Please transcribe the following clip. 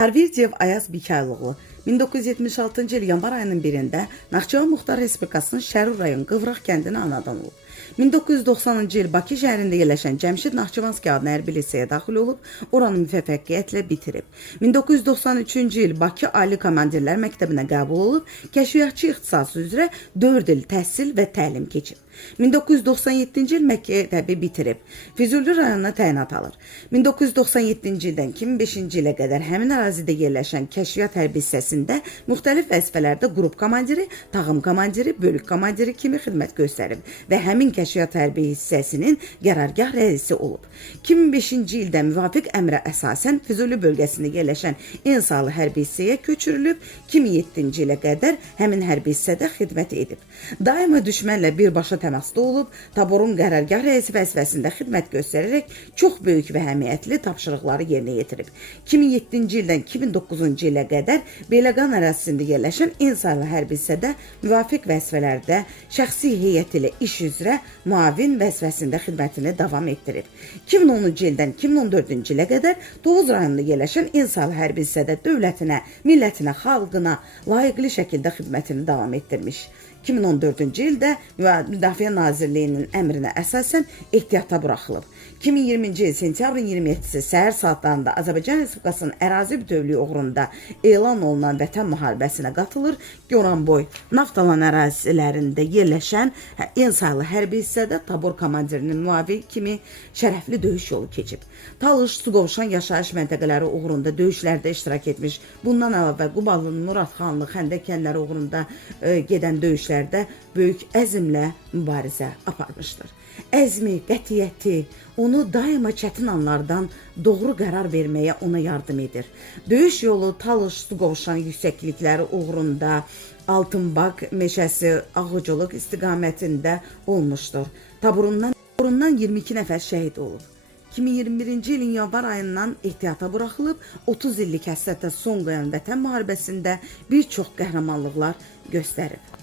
Parvirdiyev Ayaz Bikaylıoğlu 1976-cı il yanvar ayının 1-də Naxçıvan Muxtar Respublikasının Şərur rayon Qıvraq kəndinə anadan olub. 1990-cı il Bakı şəhərində yerləşən Cəmşid Naxçıvanski adlı hərbi liseyə daxil olub, oranı müvəffəqiyyətlə bitirib. 1993-cü il Bakı Ali Komandirlər Məktəbinə qəbul olub, kəşfiyyatçı ixtisası üzrə 4 il təhsil və təlim keçib. 1997-ci il məktəbi bitirib, Füzuli rayonuna təyinat alır. 1997-ci ildən 2005-ci ilə qədər həmin ərazidə yerləşən kəşfiyyat hərbi hissəsində müxtəlif vəzifələrdə qrup komandiri, tağım komandiri, bölük komandiri kimi xidmət göstərib və həmin kəşfiyyat hərbi hissəsinin qərargah rəisi olub. 2005-ci ildə müvafiq əmrə əsasən Füzuli bölgəsində yerləşən İnsalı hərbi hissəyə köçürülüb, 2007-ci ilə qədər həmin hərbi hissədə xidmət edib. Daima düşmənlə birbaşa təmasda olub, taborun qərargah rəisi vəzifəsində xidmət göstərərək çox böyük və əhəmiyyətli tapşırıqları yerinə yetirib. 2007-ci ildən 2009-cu ilə qədər Beyləqan ərazisində yerləşən İnsalı hərbi hissədə müvafiq vəzifələrdə şəxsi heyət ilə iş üzrə müavin vəzifəsində xidmətini davam etdirib. 2010-cu ildən 2014-cü ilə qədər Tovuz rayonunda yerləşən İnsalı hərbi hissədə dövlətinə, millətinə, xalqına layiqli şəkildə xidmətini davam etdirmiş. 2014-cü ildə Müdafiə Nazirliyinin əmrinə əsasən ehtiyata buraxılıb. 2020-ci il sentyabrın 27-si səhər saatlarında Azərbaycan Respublikasının ərazi bütövlüyü uğrunda elan olunan Vətən müharibəsinə qatılır. Goranboy Naftalan ərazilərində yerləşən İnsalı hərbi hissədə tabor komandirinin müavini kimi şərəfli döyüş yolu keçib. Talış, Suqovuşan yaşayış məntəqələri uğrunda döyüşlərdə iştirak etmiş. Bundan əlavə Quballı, Muradxanlı, Xəndək kəndləri uğrunda gedən döyüşlərdə böyük əzmlə mübarizə aparmışdır. Əzmi, qətiyyəti onu daima çətin anlardan doğru qərar verməyə ona yardım edir. Döyüş yolu Talış, Suqovuşan yüksəklikləri uğrunda Altınbaq meşəsi, Ağuculuq istiqamətində olmuşdur. Taburundan 22 nəfər şəhid olub. 2021-ci ilin yanvar ayından ehtiyata buraxılıb, 30 illik həsrətə son qoyan Vətən müharibəsində bir çox qəhrəmanlıqlar göstərib.